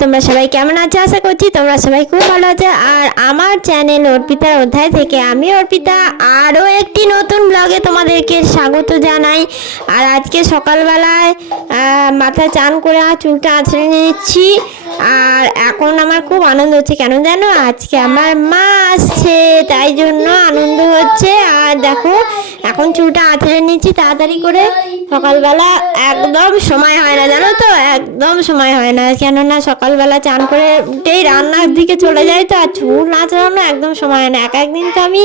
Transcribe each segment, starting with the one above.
তোমরা সবাই কেমন আছো? আশা করছি তোমরা সবাই খুব ভালো আছো। আর আমার চ্যানেল অর্পিতার অধ্যায় থেকে আমি অর্পিতা আরও একটি নতুন ব্লগে তোমাদেরকে স্বাগত জানাই। আর আজকে সকালবেলায় মাথায় চান করে চুলটা আঁচড়ে নিচ্ছি। আর এখন আমার খুব আনন্দ হচ্ছে, কেন জানো? আজকে আমার মা আসছে, তাই জন্য আনন্দ হচ্ছে। আর দেখো এখন চুলটা আঁচড়ে নিচ্ছি তাড়াতাড়ি করে। সকালবেলা একদম সময় হয় না, জানো তো, একদম সময় হয় না। কেননা সকালবেলা চান করে উঠেই রান্নার দিকে চলে যায়, তো আর চুল আঁচড়ানো একদম সময় হয় না। এক একদিন তো আমি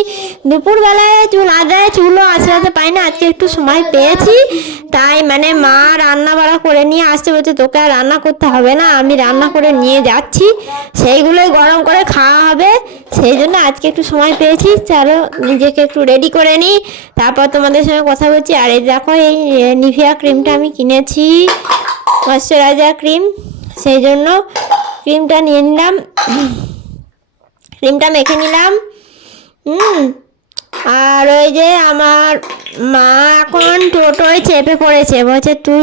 দুপুরবেলায় চুল আঁচড়ায় চুলও আঁচড়াতে পাই না। আজকে একটু সময় পেয়েছি, তাই মানে মা রান্না বাড়া করে নিয়ে আসতে বলছে, তোকে আর রান্না করতে হবে না, আমি রান্না করে নিয়ে যাচ্ছি, সেইগুলোই গরম করে খাওয়া হবে। সেই জন্য আজকে একটু সময় পেয়েছি, চলো নিজেকে একটু রেডি করে নিই, তারপর তোমাদের সঙ্গে কথা বলছি। আর এই দেখো এই নিভিয়া ক্রিমটা আমি কিনেছি, ময়শ্চারাইজার ক্রিম, সেই জন্য ক্রিমটা নিয়ে নিলাম, ক্রিমটা মেখে নিলাম। আর ওই যে আমার মা এখন টোটোয় চেপে পড়েছে, বলছে তুই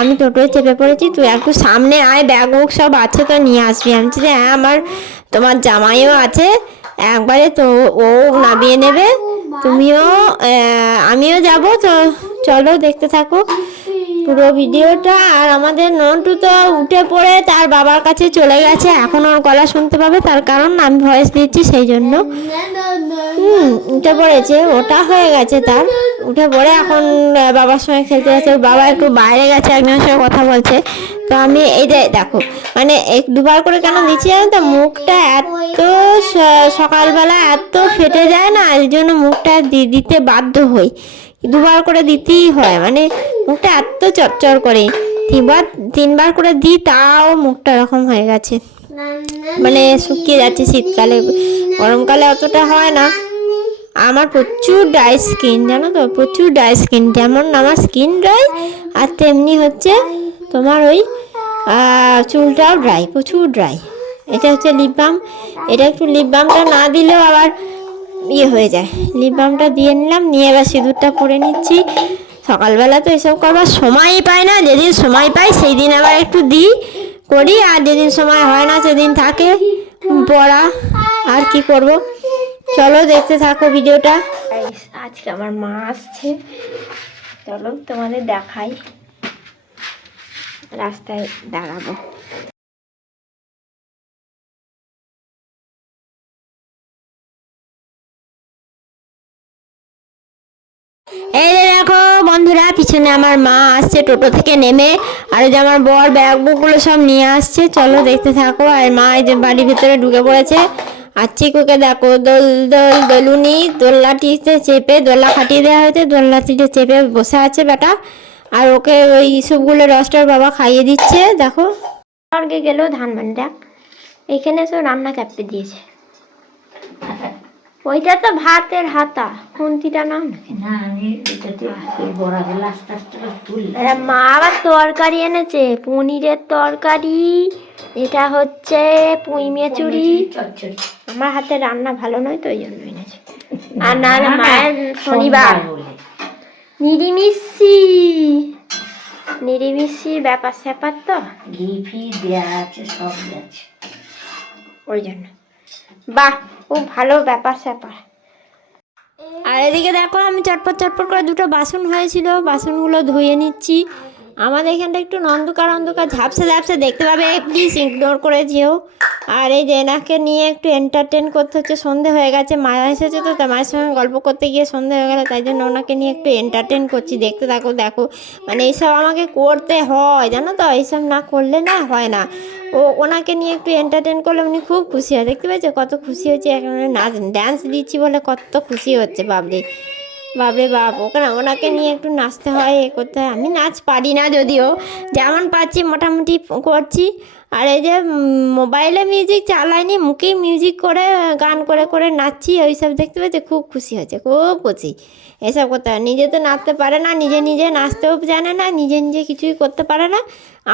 আমি টোটোয় চেপে পড়েছি, তুই একটু সামনে আয়, ব্যাগ বুক সব আছে তো নিয়ে আসবি। আমি বলছি হ্যাঁ, আমার তোমার জামাইও আছে, একবারে তো ও নামিয়ে নেবে, তুমিও আমিও যাব, তো চলো দেখতে থাকো পুরো ভিডিওটা। আর আমাদের নন্টু তো উঠে পড়ে তার বাবার কাছে চলে গেছে, এখন ওর গলা শুনতে পাবে, তার কারণ আমি ভয়েস দিচ্ছি সেই জন্য। উঠে পড়েছে, ওটা হয়ে গেছে তার, উঠে পড়ে এখন বাবার সঙ্গে খেলতে গেছে। বাবা একটু বাইরে গেছে, একজনের সঙ্গে কথা বলছে। তো আমি এই যে দেখো মানে দুবার করে কেন দিচ্ছি জানো তো, মুখটা এত সকালবেলা এত ফেটে যায় না, এই জন্য মুখটা দিতে বাধ্য হই, দুবার করে দিতেই হয়, মানে মুখটা এত চরচর করে। তিনবার করে দিই, তাও মুখটা এরকম হয়ে গেছে, মানে শুকিয়ে যাচ্ছে। শীতকালে, গরমকালে অতটা হয় না। আমার প্রচুর ড্রাই স্কিন, জানো তো, প্রচুর ড্রাই স্কিন, যেমন আমার স্কিন ড্রাই আর তেমনি হচ্ছে তোমার ওই চুলটাও ড্রাই, প্রচুর ড্রাই। এটা হচ্ছে লিপ বাম, এটা একটু লিপ বামটা না দিলেও আবার হয়ে যায়। লিপ বামটা দিয়ে নিলাম, নিয়ে এবার সিঁদুরটা পরে নিচ্ছি। সকালবেলা তো এসব করবার সময়ই পাই না, যেদিন সময় পাই সেই দিন আবার একটু দিই করি, আর যেদিন সময় হয় না সেদিন থাকে পড়া, আর কি করব। চলো দেখতে থাকো ভিডিওটা। আজকে আমার মা আসছে, চলো তোমাদের দেখাই, রাস্তায় দাঁড়াবো। এই দেখো বন্ধুরা, পিছনে আমার মা আসছে টোটো থেকে নেমে, আর যে আমার বর ব্যাগ বুকগুলো সব নিয়ে আসছে, চলো দেখতে থাকো। আর মা এই যে বাড়ির ভিতরে ঢুকে পড়েছে, আর চিকুকে দেখো দোলুনি দোলনাটিতে চেপে, দোলনা খাটিয়ে দেওয়া হয়েছে, দোলনাটিতে চেপে বসে আছে বেটা, আর ওকে ওই সবগুলো রসটার বাবা খাইয়ে দিচ্ছে। দেখো স্বর্গে গেলেও ধান মানে, দেখ এখানে সব রান্না চাপতে দিয়েছে, ওইটা তো ভাতের হাতা, খুন্তিটা নাও না। মা আবার তরকারি এনেছে, পনিরের তরকারি, এটা হচ্ছে পুঁই মেচুরি। আমার হাতে রান্না ভালো নয় তো ওই জন্য এনেছে, আর না মায়ের শনিবার নিরিমিষি ব্যাপার স্যাপার, তো ঘি ফি দেওয়া আছে, সব আছে ওই জন্য। বাহ, খুব ভালো ব্যাপার স্যাপার। আর এদিকে দেখো আমি চটপট করে দুটো বাসন হয়েছিল, বাসনগুলো ধুয়ে নিচ্ছি। আমাদের এখানটা একটু অন্ধকার ঝাপসা দেখতে পাবে, প্লিজ ইগনোর করে যেও। আর এই যে এনাকে নিয়ে একটু এন্টারটেন করতে হচ্ছে, সন্ধে হয়ে গেছে, মায়া এসেছে তো, তার মায়ের সঙ্গে গল্প করতে গিয়ে সন্ধে হয়ে গেল, তাই জন্য ওনাকে নিয়ে একটু এন্টারটেন করছি। দেখতে থাকো, দেখো মানে এইসব আমাকে করতে হয়, জানো তো, এইসব না করলে না হয় না। ওনাকে নিয়ে একটু এন্টারটেন করলে উনি খুব খুশি হয়, দেখতে পেয়েছো কত খুশি হচ্ছে, এখানে ড্যান্স দিচ্ছি বলে কত খুশি হচ্ছে, বাবরে বাপ। ওনাকে নিয়ে একটু নাচতে হয়, এ করতে হয়। আমি নাচ পারি না, যদিও যেমন পাচ্ছি মোটামুটি করছি। আর এই যে মোবাইলে মিউজিক চালাইনি, মুখেই মিউজিক করে গান করে নাচছি, ওইসব দেখতে পেয়েছে, খুব খুশি হয়েছে, খুব খুশি। এসব করতে হয়, নিজে তো নাচতে পারে না, নিজে নাচতেও জানে না, নিজে কিছুই করতে পারে না,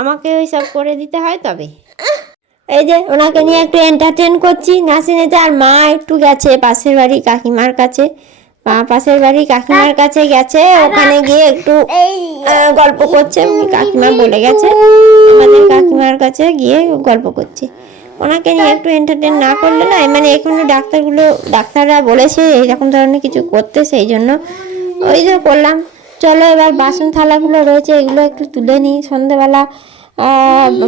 আমাকে ওই সব করে দিতে হয়। তবে এই যে ওনাকে নিয়ে একটু এন্টারটেন করছি, নাচে। আর মা একটু গেছে পাশের বাড়ি কাকিমার কাছে, পাশের বাড়ি কাকিমার কাছে গেছে, ওখানে গিয়ে একটু গল্প করছে। কাকিমা বলে গেছে আমাদের কাকিমার কাছে গিয়ে গল্প করছে। ওনাকে নিয়ে একটু এন্টারটেন না করলে না, মানে এখন ডাক্তাররা বলেছে এইরকম ধরনের কিছু করতে, সেই জন্য ওই যে করলাম। চলো এবার বাসন থালাগুলো রয়েছে এগুলো একটু তুলে নিই। সন্ধেবেলা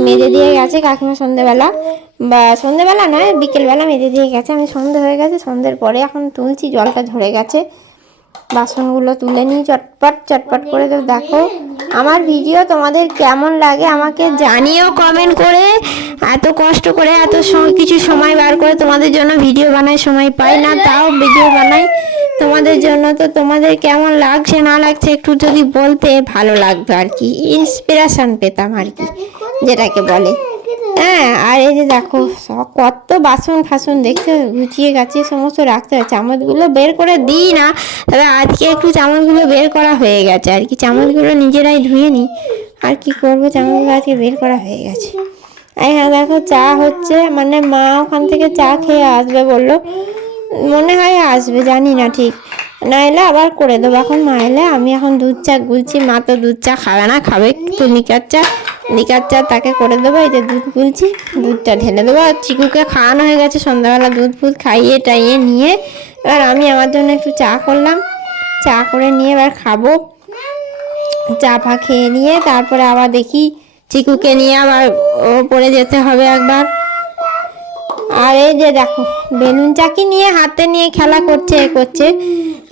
মেজে দিয়ে গেছে কাকিমা, সন্ধেবেলা নয় বিকেলবেলা মেজে দিয়ে গেছে। আমি সন্ধে হয়ে গেছে, সন্ধ্যের পরে এখন তুলছি, জলটা ঝরে গেছে। বাসনগুলো তুলে নিই চটপট করে। তো দেখো আমার ভিডিও তোমাদের কেমন লাগে আমাকে জানিও কমেন্ট করে। এত কষ্ট করে এত কিছু সময় বার করে তোমাদের জন্য ভিডিও বানাই, সময় পাই না তাও ভিডিও বানাই তোমাদের জন্য। তো তোমাদের কেমন লাগছে না লাগছে একটু যদি বলতে ভালো লাগতো আর কি, ইন্সপিরেশন পেতাম আর কি, যেটাকে বলে। হ্যাঁ, আর এই যে দেখো কত বাসন ফাসন দেখতে গুছিয়ে গেছে, সমস্ত রাখতে হয়। চামচগুলো বের করে দিই না, তবে আজকে একটু চামচগুলো বের করা হয়ে গেছে আর কি। চামচগুলো নিজেরাই ধুয়ে নিই, আর কি করবো, চামচগুলো আজকে বের করা হয়ে গেছে। হ্যাঁ দেখো চা হচ্ছে, মানে মা ওখান থেকে চা খেয়ে আসবে বললো, মনে হয় আসবে, জানি না ঠিক। না এলে আবার করে দেবো। এখন মা এলে আমি এখন দুধ চা গুলছি। মা তো দুধ চা খাবে না, খাবে একটু লিকার চা তাকে করে দেবো। এই যে দুধ গুলছি, দুধটা ঢেলে দেবো। আর চিকুকে খাওয়ানো হয়ে গেছে সন্ধ্যাবেলা, দুধ ফুধ খাইয়ে টাইয়ে নিয়ে এবার আমি আমার জন্য একটু চা করলাম। চা করে নিয়ে এবার খাবো। চা ফা খেয়ে নিয়ে তারপরে আবার দেখি চিকুকে নিয়ে আবার ওপরে যেতে হবে একবার। আর এই যে দেখো বেলুন চাকি নিয়ে হাতে নিয়ে খেলা করছে।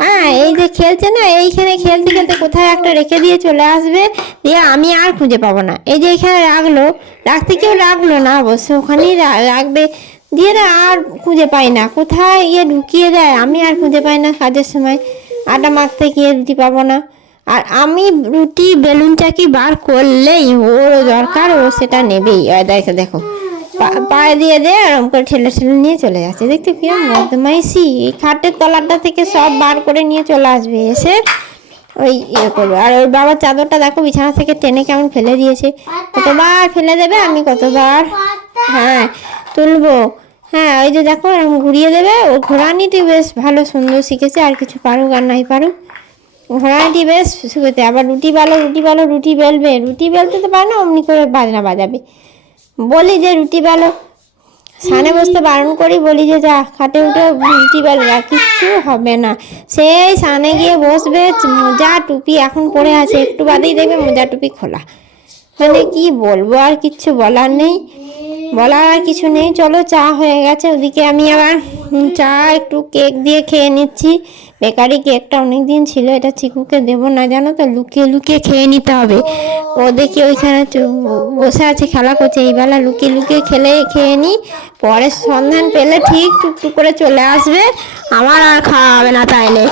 হ্যাঁ এই যে খেলছে না, এইখানে খেলতে খেলতে কোথায় একটা রেখে দিয়ে চলে আসবে, দিয়ে আমি আর খুঁজে পাবো না। এই যে এখানে রাখতে কেউ রাখলো না অবশ্য, ওখানেই রাখবে, দিয়ে আর খুঁজে পাই না, কোথায় ঢুকিয়ে দেয় আমি আর খুঁজে পাই না। কাজের সময় আটা মাখতে গিয়ে রুটি পাবো না। আর আমি রুটি বেলুন চাকি বার করলেই ওর দরকার, ও সেটা নেবেই। দেখো পায়ে দিয়ে এরকম করে ঠেলে নিয়ে চলে যাচ্ছে। দেখতে কি বদমাইশি, এই খাটের তলাটা থেকে সব বার করে নিয়ে চলে আসবে, এসে ওই করবে। আর ওর বাবার চাদরটা দেখো বিছানা থেকে টেনে কেমন ফেলে দিয়েছে, কতবার ফেলে দেবে, আমি কতবার হ্যাঁ তুলবো। হ্যাঁ ওই যে দেখো এরকম ঘুরিয়ে দেবে। ও ঘোরানিটি বেশ ভালো সুন্দর শিখেছে, আর কিছু পারুক আর নাই পারুক, ঘোরানিটি বেশ শিখেছে। আবার রুটি বেলবে, রুটি বেলতে তো পারে না, অমনি করে বাজনা বাজাবে। বলি যে রুটি বেলো, সানে বসতে বারণ করি, বলি যে যা খাটে উঠে রুটি বেলো, কিচ্ছু হবে না। সেই সানে গিয়ে বসবে, মোজা টুপি এখন পরে আছে, একটু বাদেই দেখবে মোজা টুপি খোলা। মানে কি বলবো, আর কিচ্ছু বলার নেই, বলার আর কিছু নেই। চলো চা হয়ে গেছে, ওদিকে আমি আবার চা একটু কেক দিয়ে খেয়ে নিচ্ছি। বেকারি কেকটা অনেক দিন ছিল, এটা চিকুকে দেবো না জানো তো, লুকিয়ে লুকিয়ে খেয়ে নিতে হবে। ও দেখি ওইখানে বসে আছে খেলা করছে, এইবেলা লুকিয়ে খেয়ে নিই, পরে সন্ধান পেলে ঠিক টুকটুক করে চলে আসবে, আমার আর খাওয়া হবে না তাইলে।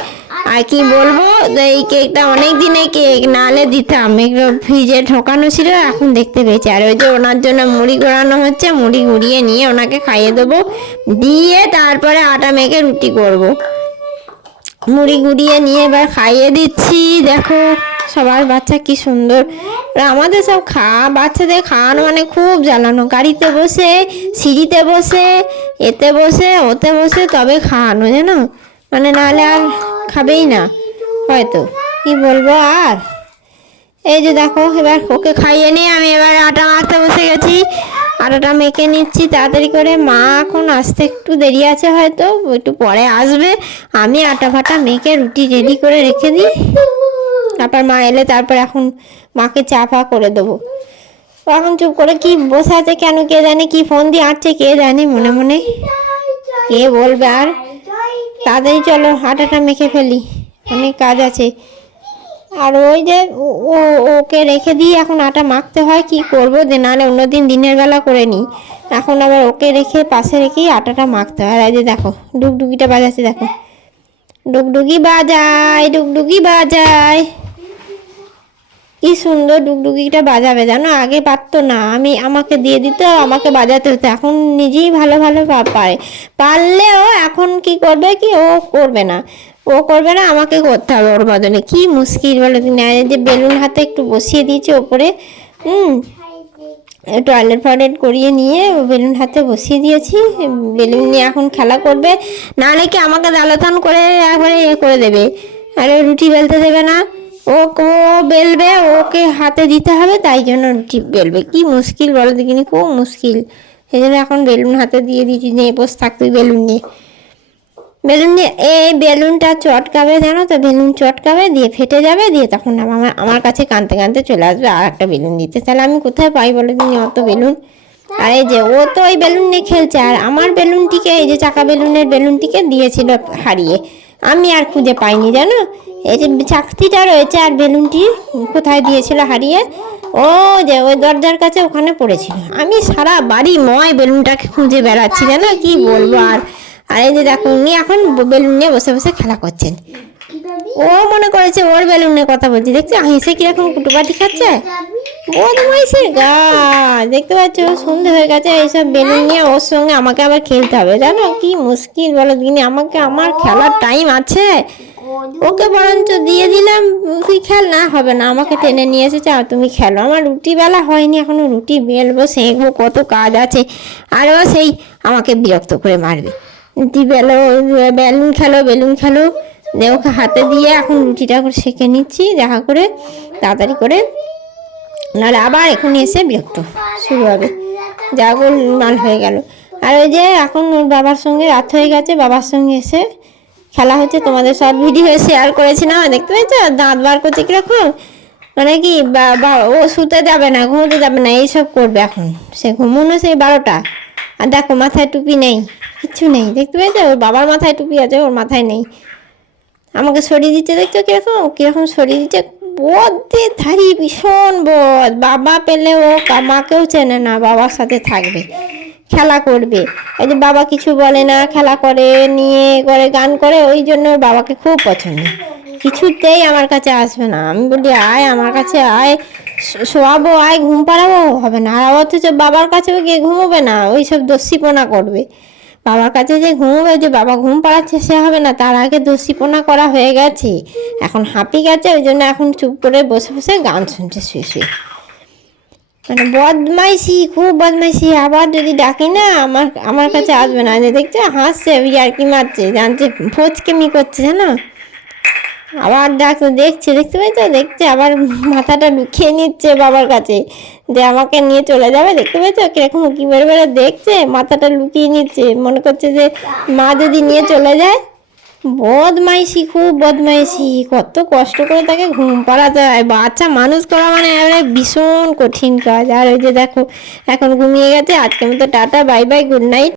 আর কি বলবো, এই কেকটা অনেক দিনের কেক, নাহলে দিতাম, এগুলো ফ্রিজে ঢোকানো ছিল, এখন দেখতে পেয়েছি। আর ওই যে ওনার জন্য মুড়ি ঘোরানো হচ্ছে, মুড়ি ঘুরিয়ে নিয়ে ওনাকে খাইয়ে দেবো, দিয়ে তারপরে আটা মেখে রুটি করব। মুড়ি ঘুরিয়ে নিয়ে এবার খাইয়ে দিচ্ছি। দেখো সবার বাচ্চা কি সুন্দর, আমাদের সব বাচ্চাদের খাওয়ানো মানে খুব জ্বালানো, গাড়িতে বসে, সিঁড়িতে বসে, এতে বসে ওতে বসে তবে খাওয়ানো, জানো, মানে নাহলে আর খাবেই না হয়তো, কি বলবো। আর এই যে দেখো এবার ওকে খাইয়ে নিয়ে আমি এবার আটা মাখতে বসে গেছি, আটাটা মেখে নিচ্ছি তাড়াতাড়ি করে। মা এখন আসতে একটু দেরি আছে, হয়তো একটু পরে আসবে। আমি আটা ফাটা মেখে রুটি রেডি করে রেখে দিই, তারপর মা এলে তারপর এখন মাকে চা ফা করে দেবো। এখন চুপ করে কি বসে আছে কেন কে জানে, কি ফোন দিয়ে আসছে কে জানে, মনে মনে কে বলবে। আর তাড়াতাড়ি চলো আটাটা মেখে ফেলি, অনেক কাজ আছে। আর ওই যে ওকে রেখে দিই, এখন আটা মাখতে হয়, কি করবো, নাহলে অন্যদিন দিনের বেলা করে নিই, এখন আবার ওকে রেখে পাশে রেখেই আটাটা মাখতে হয়। আর এই যে দেখো ডুগডুগিটা বাজাচ্ছে, দেখো ডুগডুগি বাজায়, কি সুন্দর ডুগডুগিটা বাজাবে জানো, আগে পারতো না, আমাকে দিয়ে দিত, আমাকে বাজাতে হতো, এখন নিজেই ভালো পারলেও এখন কি করবে, কি ও করবে না, আমাকে করতে হবে ওর বদলে। কি মুশকিল বলো, যে বেলুন হাতে একটু বসিয়ে দিয়েছে ওপরে, টয়লেট ফয়লেট করিয়ে নিয়ে বেলুন হাতে বসিয়ে দিয়েছি। বেলুন নিয়ে এখন খেলা করবে, নাহলে কি আমাকে দালাতান করে একবারে করে দেবে, আরে রুটি বেলতে দেবে না। ও ও বেলবে, ওকে হাতে দিতে হবে, তাই জন্য রুটি বেলবে। কি মুশকিল বলো দেখিনি, খুব মুশকিল। সেই জন্য এখন বেলুন হাতে দিয়ে দিয়েছি, নিয়ে বসে থাক তুই বেলুন নিয়ে। বেলুন নিয়ে এই বেলুনটা চটকাবে, জানো তো, বেলুন চটকাবে দিয়ে ফেটে যাবে, দিয়ে তখন আমার কাছে কাঁদতে কাঁদতে চলে আসবে আর একটা বেলুন দিতে। তাহলে আমি কোথায় পাই বলে দিনি অত বেলুন? আর এই যে ও তো ওই বেলুন নিয়ে খেলছে, আর আমার বেলুনটিকে, এই যে চাকা বেলুনের বেলুনটিকে দিয়েছিল হারিয়ে, আমি আর খুঁজে পাইনি জানো। এই যে চাকতিটা রয়েছে আর বেলুনটি কোথায় দিয়েছিল হারিয়ে, ও যে ওই দরজার কাছে ওখানে পড়েছিল। আমি সারা বাড়ি ময় বেলুনটাকে খুঁজে বেড়াচ্ছি জানো, কি বলবো আর। আর এই যে দেখো উনি এখন বেলুন নিয়ে বসে বসে খেলা করছেন। ও মনে করেছে ওর বেলুনের কথা বলছি, দেখছো হেসে কিরকম কুটুপাটি খাচ্ছে। বদমাইশের গা, দেখতে পাচ্ছ সন্ধে হয়ে গেছে, এইসব বেলুন নিয়ে ওর সঙ্গে আমাকে আবার খেলতে হবে জানো, কি মুশকিল বলো দিনে। আমাকে, আমার খেলার টাইম আছে, ওকে বরঞ্চ দিয়ে দিলাম তুই খেল, না হবে না, আমাকে টেনে নিয়ে এসেছে আর তুমি খেলো। আমার রুটি বেলা হয়নি এখনো, রুটি বেলবো, সেঁকবো, কত কাজ আছে। আর ও সেই আমাকে বিরক্ত করে মারবে, রুটি বেলো, বেলুন খেলো, বেলুন খেলো। ওকে হাতে দিয়ে এখন রুটিটা করে সেঁকে নিচ্ছি দেখা করে তাড়াতাড়ি করে, নাহলে আবার এখন এসে বিরক্ত শুরু হবে, যা গোলমাল হয়ে গেল। আর ওই যে এখন ওর বাবার সঙ্গে রাত হয়ে গেছে, বাবার সঙ্গে এসে খেলা হচ্ছে। তোমাদের সব ভিডিও শেয়ার করেছি না, দেখতে পেয়েছো দাঁত বার করছে কীরকম, মানে কি ও শুতে যাবে না, ঘুমোতে যাবে না, এইসব করবে এখন। সে ঘুমোনো সেই 12টা, আর দেখো মাথায় টুপি নেই, কিচ্ছু নেই, দেখতে পেয়েছো ওর বাবার মাথায় টুপি আছে, ওর মাথায় নেই। আমাকে সরিয়ে দিচ্ছে, দেখছো কিরকম কিরকম সরিয়ে দিচ্ছে। বদের ধারি, ভীষণ বদ। বাবা পেলে ও মাকেও চেনে না, বাবার সাথে থাকবে, খেলা করবে। এই যে বাবা কিছু বলে না, খেলা করে, নিয়ে করে, গান করে, ওই জন্য ওর বাবাকে খুব পছন্দ। কিছুতেই আমার কাছে আসবে না, আমি বলি আয় আমার কাছে আয়, শোয়াবো, আয় ঘুম পাড়াবো, হবে না। আর অথচ বাবার কাছেও গিয়ে ঘুমোবে না, ওই সব দস্যিপনা করবে। বাবার কাছে যে ঘুমোবে, যে বাবা ঘুম পাড়াচ্ছে সে হবে না, তার আগে দস্যিপনা করা হয়ে গেছে, এখন হাঁপি গেছে, ওই জন্য এখন চুপ করে বসে বসে গান শুনছে শুয়ে শুয়ে। মানে বদমাইশি, খুব বদমাইশি। আবার যদি ডাকি না আমার কাছে আসবে না। যে দেখছে হাসছে, ইয়ার্কি মারছে, জানছে ফচকেমি করছে জানো। আবার দেখছে, দেখতে পেয়েছো, দেখছে আবার মাথাটা লুকিয়ে নিচ্ছে বাবার কাছে, যে আমাকে নিয়ে চলে যাবে। দেখতে পেয়েছো কিরকম উঁকি মেরে মেরে দেখছে, মাথাটা লুকিয়ে নিচ্ছে, মনে করছে যে মা যদি নিয়ে চলে যায়। বদমাইশি, খুব বদমাইশি। কত কষ্ট করে তাকে ঘুম পাড়াতে হয়, বাচ্চা মানুষ করা মানে ভীষণ কঠিন কাজ। আর ওই যে দেখো এখন ঘুমিয়ে গেছে। আজকের মতো tata, bye bye, good night.